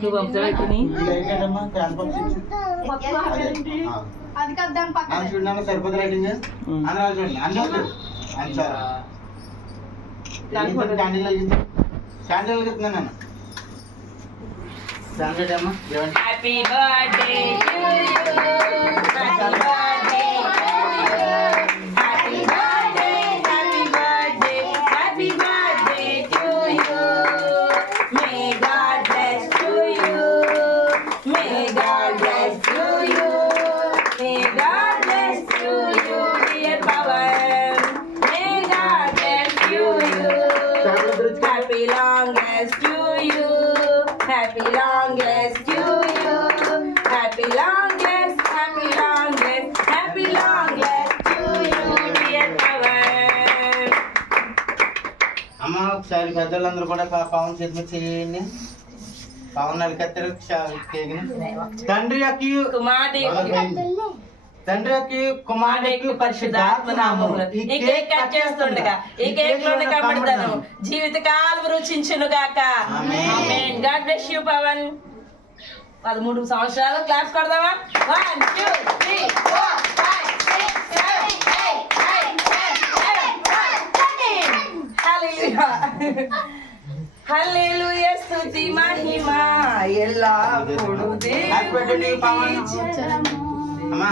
నువ్వు పంపుతావు చూడండి సరిపోతే రైటింగ్ అన్న చూడండి అన్న క్యాండిల్ వెలిగింది క్యాండిల్ వెలిగిస్తున్నాను అన్న క్యాండిల్ అమ్మా happy birthday to you happy birthday happy birthday happy birthday happy birthday to you may God bless to you may God bless to you may God bless to you dear Pavan may God bless to you happy longest to you happy longest to you happy longest to you dear Pawan అమ్మ ఒకసారి పెద్దలందరూ కూడా పవన్ చేతి చేయండి పవన్ నలికెత్తారు తండ్రి యొక్క కుమారుడికి పరిశుద్ధాత్మ నామములో ఈ కేక్ కట్ చేస్తుండగా ఈ కేక్ లోనే కనబడతాను జీవితకాలం రుచించును గాక ఆమేన్ గాడ్ బ్లెస్ యు పవన్ 13 సంవత్సరాలు క్లాప్స్ కొడదామా 1 2 3 4 5 6 7 8 9 10 హల్లెలూయా హల్లెలూయా స్తుతి మహిమ ఎల్లప్పుడూ దేవునికి అమ్మా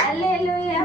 హల్లెలూయా.